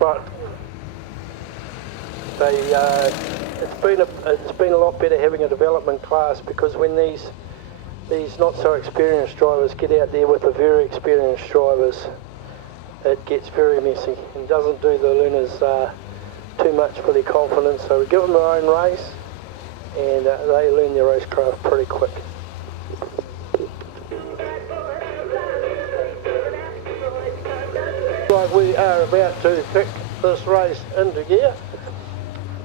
but it's been a lot better having a development class, because when these not so experienced drivers get out there with the very experienced drivers, it gets very messy and doesn't do the learners too much for their confidence. So we give them their own race, and they learn their racecraft pretty quick. Right, we are about to kick this race into gear.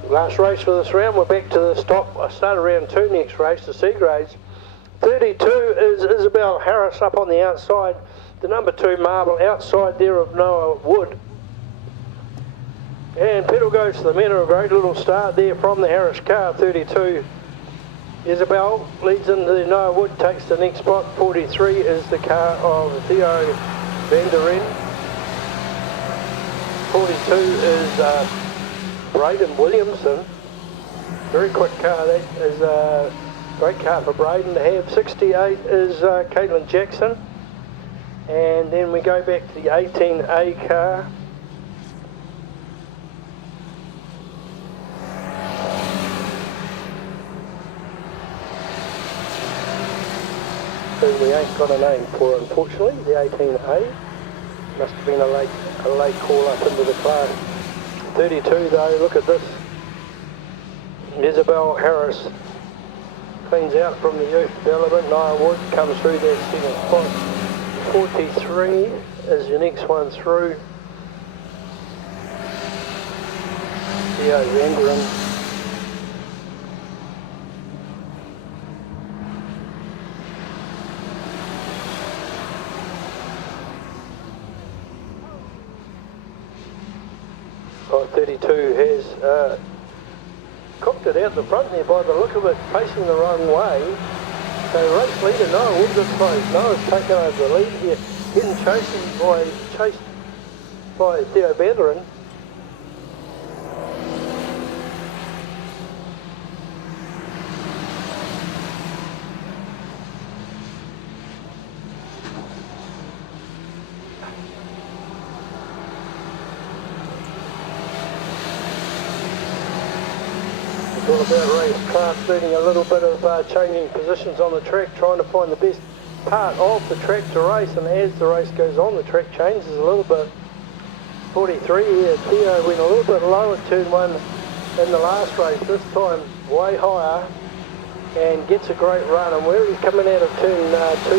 Last race for this round, we're back to the stop. I started round 2 next race, the C grades. 32 is Isabel Harris up on the outside. The number 2 Marble outside there of Noah Wood. And pedal goes to the meadow. A great little start there from the Harris car. 32 Isabel leads into the Noah Wood, takes the next spot. 43 is the car of Theo van der Ren. 42 is Braden Williamson. Very quick car. That is a great car for Braden to have. 68 is Caitlin Jackson. And then we go back to the 18A car. Who we ain't got a name for, unfortunately. The 18A. Must have been a late call up into the class. 32 though, look at this. Isabel Harris cleans out from the youth development. Noah Wood comes through that second spot. 43 is your next one through. Theo van der Ren. Oh, 32 has cooked it out the front there by the look of it, facing the wrong way. So race leader Noah Wood looks close. Noah's taken over the lead here, getting chased by Theo van der Ren. All about racecraft, leading a little bit of changing positions on the track, trying to find the best part of the track to race, and as the race goes on, the track changes a little bit. 43 here, Theo went a little bit low at turn 1 in the last race, this time way higher, and gets a great run, and where he's coming out of turn 2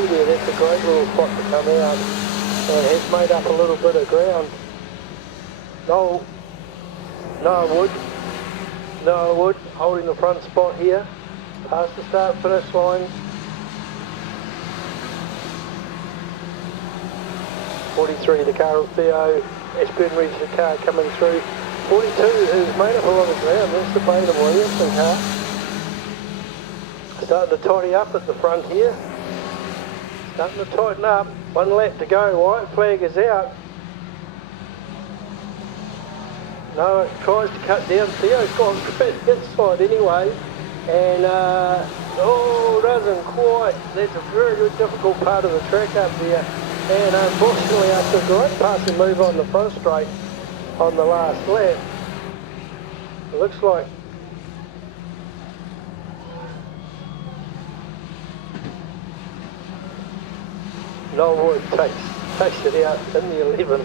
there, that's a great little spot to come out, and has made up a little bit of ground. Noah Wood holding the front spot here, past the start finish line. 43, the car of Theo, Ashburton reaches the car coming through. 42 has made up a lot of ground, that's the Braden Williamson car. Starting to tidy up at the front here. Starting to tighten up, 1 lap to go, white flag is out. Noah tries to cut down. Theo's gone through the inside anyway, and doesn't quite. That's a very good, difficult part of the track up there. And unfortunately, after a great passing move on the front straight on the last lap, it looks like Noah Wood takes it out in the 11.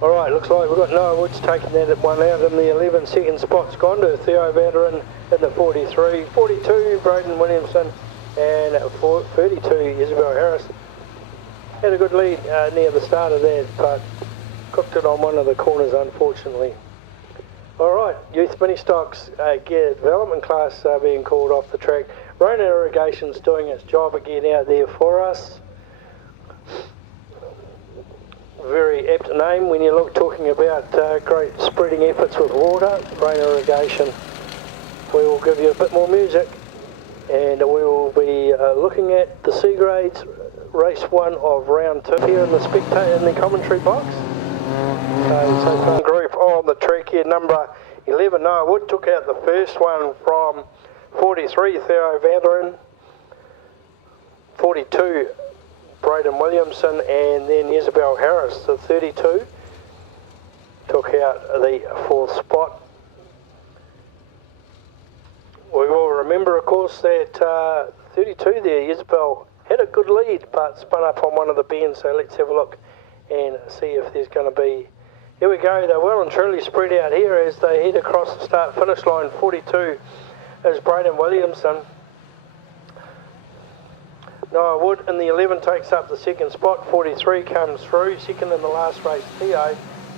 Alright, looks like we've got Noah Woods taking that one out in the 11. Second spot's gone to Theo van der Ren in the 43. 42, Braden Williamson, and 32, Isabel Harris. Had a good lead near the start of that, but cooked it on one of the corners, unfortunately. Alright, youth mini stocks gear development class being called off the track. Rona Irrigation's doing its job again out there for us. Very apt name when you look talking about great spreading efforts with water. Rona Irrigation we will give you a bit more music, and we will be looking at the C grades, race 1 of round 2 here in the spectator in the commentary box. So far, group on the track here, number 11 Noah Wood took out the first one from 43 Theo Vanderen, 42 Braden Williamson, and then Isabel Harris, the 32, took out the 4th spot. We will remember, of course, that 32 there, Isabel, had a good lead but spun up on one of the bends, so let's have a look and see if there's going to be... Here we go, they're well and truly spread out here as they head across the start-finish line. 42 is Braden Williamson. Noah Wood in the 11 takes up the 2nd spot. 43 comes through, second in the last race, Theo.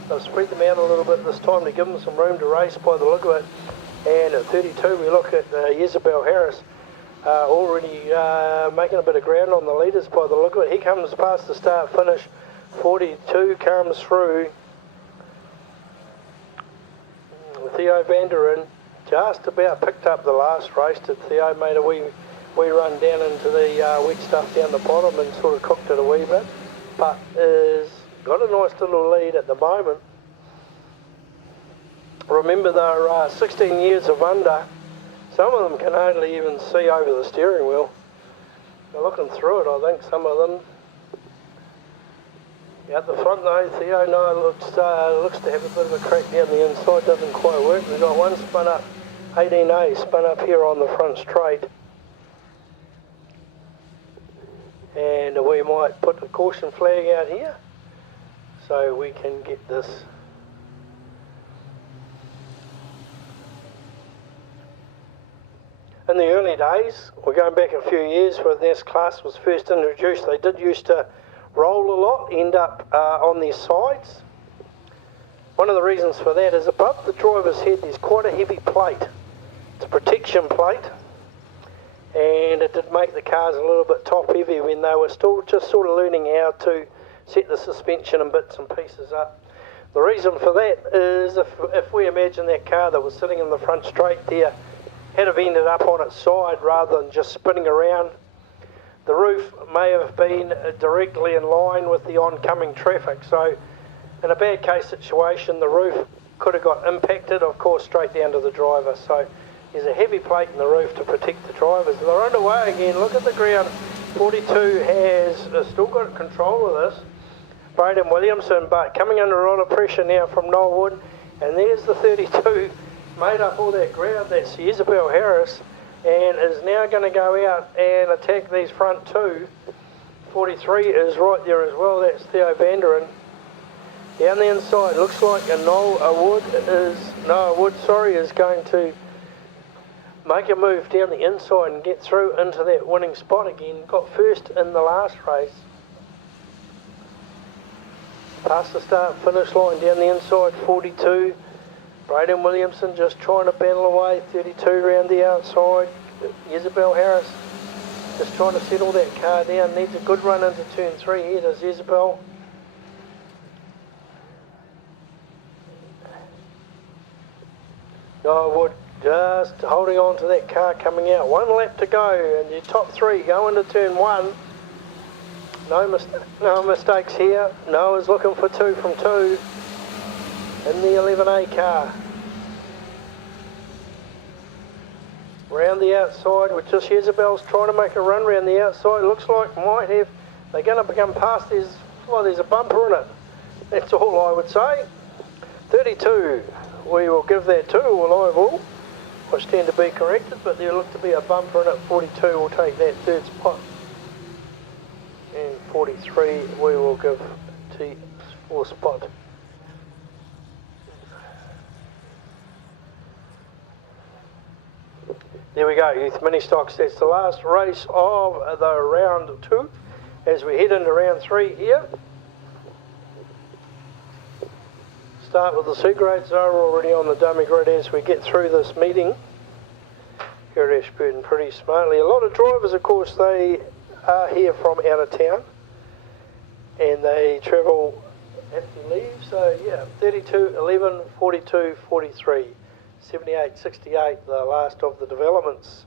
They've spread them out a little bit this time to give them some room to race by the look of it. And at 32 we look at Isabel Harris already making a bit of ground on the leaders by the look of it. He comes past the start-finish. 42 comes through. Theo Vanderen just about picked up the last race. Theo made a wee run down into the wet stuff down the bottom and sort of cooked it a wee bit, but has got a nice little lead at the moment. Remember, they're 16 years of under. Some of them can hardly even see over the steering wheel. They're looking through it, I think, some of them. At the front though, Theo looks to have a bit of a crack down the inside, doesn't quite work. We've got one spun up, 18A spun up here on the front straight. And we might put the caution flag out here so we can get this. In the early days, we're going back a few years when this class was first introduced, they did used to roll a lot, end up on their sides. One of the reasons for that is above the driver's head there's quite a heavy plate. It's a protection plate, and it did make the cars a little bit top heavy when they were still just sort of learning how to set the suspension and bits and pieces up. The reason for that is if we imagine that car that was sitting in the front straight there had have ended up on its side rather than just spinning around, the roof may have been directly in line with the oncoming traffic. So in a bad case situation, the roof could have got impacted, of course, straight down to the driver. So there's a heavy plate in the roof to protect the drivers. They're underway again. Look at the ground. 42 has still got control of this. Braden Williamson, but coming under a lot of pressure now from Noah Wood. And there's the 32, made up all that ground. That's Isabel Harris, and is now going to go out and attack these front two. 43 is right there as well. That's Theo Vanderen. Down the inside, looks like Noah Wood is going to make a move down the inside and get through into that winning spot again. Got first in the last race. Past the start finish line down the inside, 42. Braden Williamson just trying to battle away, 32 round the outside. Isabel Harris just trying to settle that car down. Needs a good run into turn 3. Here does Isabel. Noah Wood just holding on to that car coming out. 1 lap to go, and your top 3 go into turn 1. No mistakes here. Noah's looking for 2 from 2 in the 11A car. Round the outside with just Isabel's trying to make a run round the outside. Looks like they're going to become past. There's a bumper in it. That's all I would say. 32, we will give that to, well I will. I stand to be corrected, but there looked to be a bumper in it. 42 will take that 3rd spot. And 43 we will give to 4th spot. There we go, youth mini stocks. That's the last race of the round 2 as we head into round 3 here. Start with the C grades. They're already on the dummy grid as we get through this meeting here at Ashburton pretty smartly. A lot of drivers, of course, they are here from out of town and they travel, have to leave. So yeah, 32, 11, 42, 43. 78.68, the last of the developments.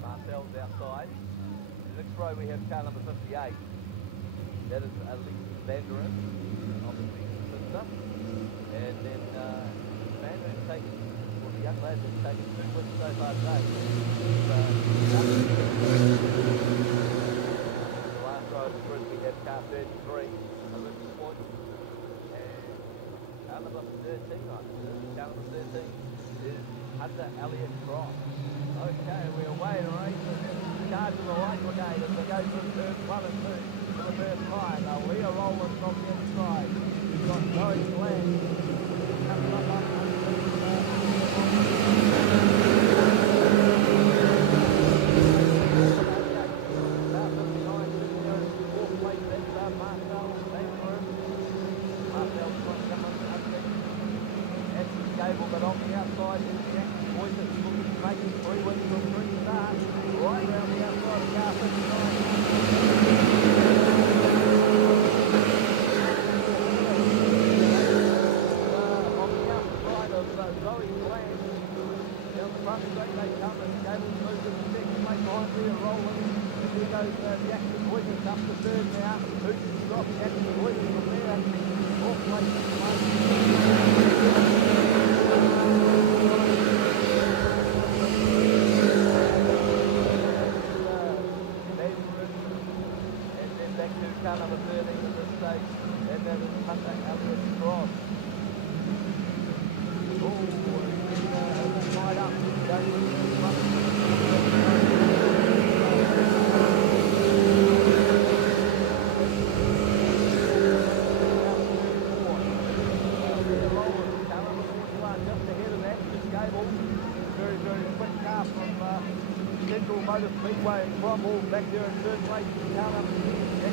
Marcel's outside. The next row we have car number 58. That is Elite Vanderin, obviously sister. And then Vanderin taking, well the young lads have taken 2 wins so far today. The last row of the grid we have car 33, Elite Sport. And car number 13, car number 13 is Hunter Elliott Cross. Okay, we're away in a race. Charge of the right brigade as they go through turns 1 and 2 for the first time. Now Leah Rowland from the inside. We've got Zoe Glenn coming up about 59 fourth place there, Marcel Vanderin. Marcel's trying to come under Ashley Gable, but on the outside is Jack Boyce. Making 3 wins from 3 starts, right around the outside of car 59. On the outside of Zoe Glenn, down the front straight they come, and Gable moves to the second place behind Leah Rowland. And here goes Jackson Williams up to third now. Who can stop Jackson Williams from there? Fourth place at the moment. Car number 13 at this stage, and that is Hunter Elliott Cross. Oh, it's tied up. Just ahead of that, Gable. Very, very quick car from Central Motor Speedway in Cromwell, back there in third place. Car number 10.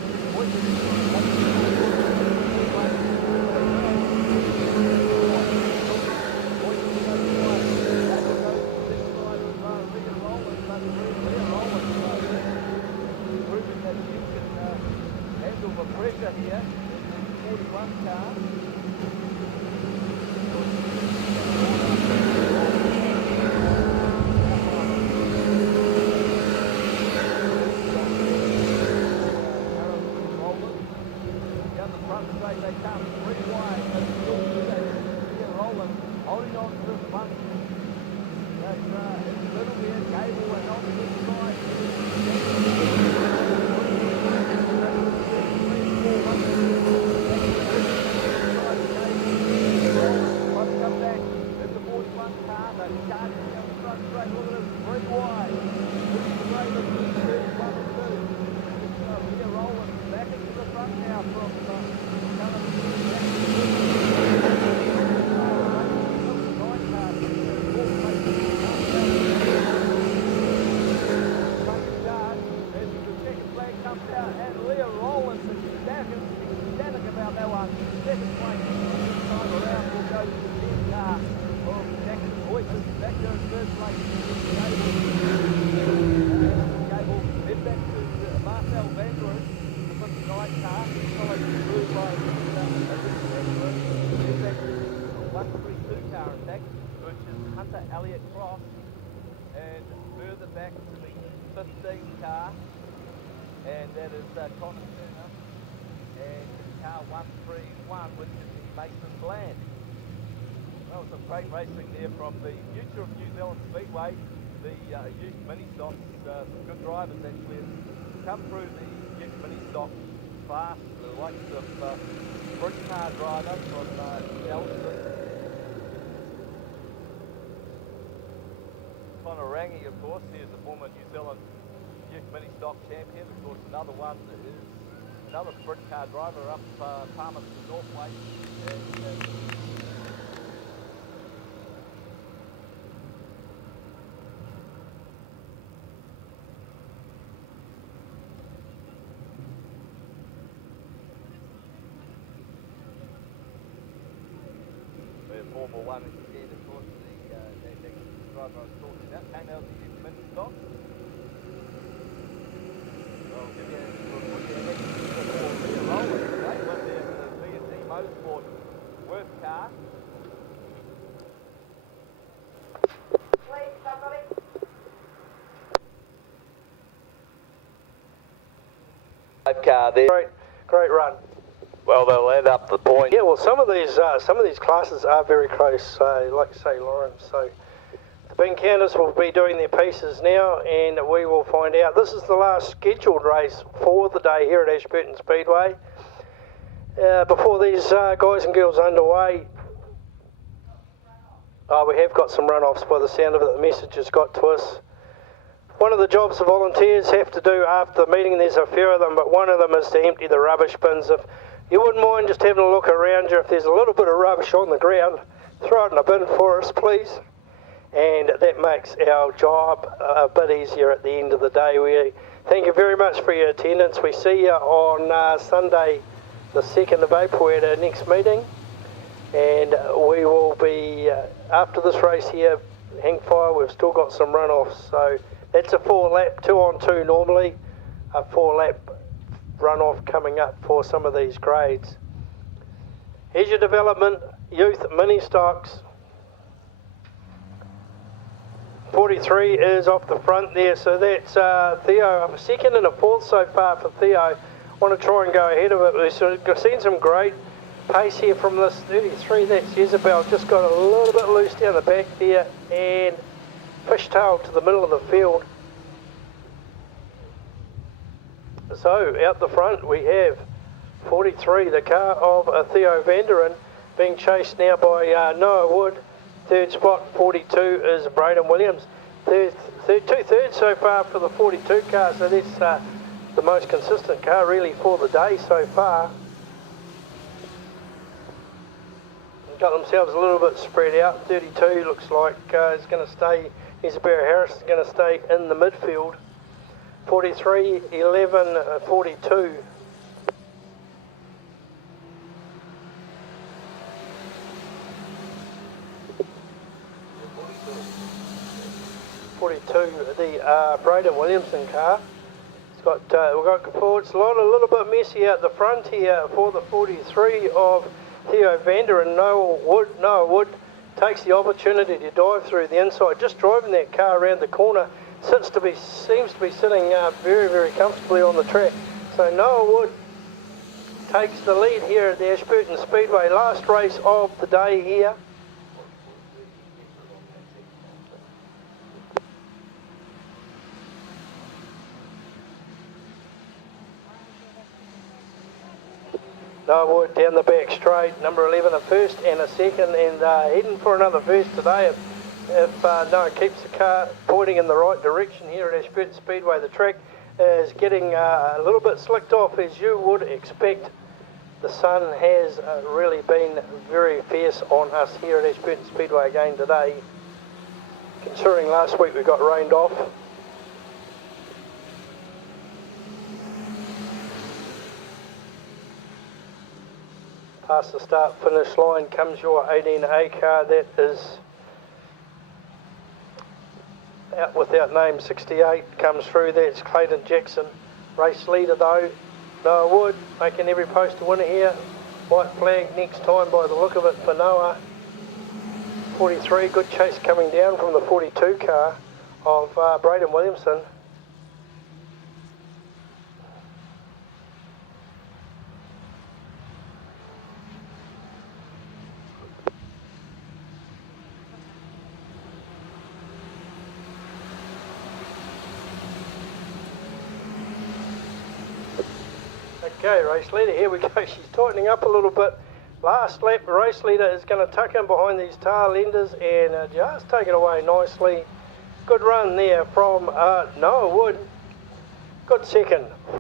Proving that you can handle the pressure here in the 41 car. They come 3 wide, but still Rowland holding on to the front. That's it's a little bit Gable and on the inside. Once they come back, there's the 41 car, they're charging down the front straight. Look at it, 3 wide. This is the rate of 31 and 2. Leah Rowland back into the front now from comes out, and Leah Rowland is ecstatic about that one. Second place this time around will go to the 10 car of Jackson Voices back there in third place. Gable, then back to Marcel white car, followed through by there's actually a 132 car in fact, which is Hunter Elliott Cross, and further back to the 15 car, and that is Connor Turner, and car 131, which is Mason Bland. Well, some great racing there from the future of New Zealand Speedway, the youth mini stocks. Some good drivers actually have come through the youth mini stock class, the likes of sprint car driver from Elston, Connor Rangi, of course. He is the former New Zealand youth mini stock champion. Of course, another one is another sprint car driver up Palmerston Northway. Formula One instead, of course, the driver I was talking about came out of the youth mini stock. Well, I'll give you a roller today with the B&D Motorsport work car. Please, somebody. Car there. Great run. Well, they'll add up the point. Yeah, well, some of these classes are very close. Like you say, Lawrence. So the bin counters will be doing their pieces now, and we will find out. This is the last scheduled race for the day here at Ashburton Speedway. Before these guys and girls are underway, we have got some runoffs by the sound of it. The message has got to us. One of the jobs the volunteers have to do after the meeting, there's a few of them, but one of them is to empty the rubbish bins. If you wouldn't mind just having a look around you, if there's a little bit of rubbish on the ground, throw it in a bin for us, please. And that makes our job a bit easier at the end of the day. We thank you very much for your attendance. We see you on Sunday, the 2nd of April at our next meeting. And we will be, after this race here, hang fire, we've still got some runoffs. So that's a 4-lap, 2 on 2 normally, a 4-lap runoff coming up for some of these grades. Here's your development youth mini stocks. 43 is off the front there, so that's Theo, a second and a fourth so far for Theo. Want to try and go ahead of it. We've seen some great pace here from this 33, that's Jezebel, just got a little bit loose down the back there and fishtailed to the middle of the field. So out the front we have 43, the car of Theo Vanderen, being chased now by Noah Wood. Third spot 42 is Braden Williams. Two-thirds so far for the 42 car, so that's the most consistent car really for the day so far. Got themselves a little bit spread out. 32 looks like is going to stay, Isabella Harris is going to stay in the midfield. 43, 11, 42. 42, the Braden Williamson car. It's got we've got forward. It's a little bit messy out the front here for the 43 of Theo Vander, and Noah Wood takes the opportunity to dive through the inside, just driving that car around the corner. Seems to be sitting very, very comfortably on the track. So Noah Wood takes the lead here at the Ashburton Speedway. Last race of the day here. Noah Wood down the back straight, number 11 a first and a second, and heading for another first today if Noah keeps the car pointing in the right direction here at Ashburton Speedway. The track is getting a little bit slicked off, as you would expect. The sun has really been very fierce on us here at Ashburton Speedway again today, considering last week we got rained off. Past the start finish line comes your 18A car. That is out without name, 68 comes through. That's Clayton Jackson, race leader though. Noah Wood making every post a winner here. White flag next time by the look of it for Noah. 43, good chase coming down from the 42 car of Braden Williamson. Okay, race leader, here we go. She's tightening up a little bit. Last lap, race leader is going to tuck in behind these tail enders and just take it away nicely. Good run there from Noah Wood. Good second.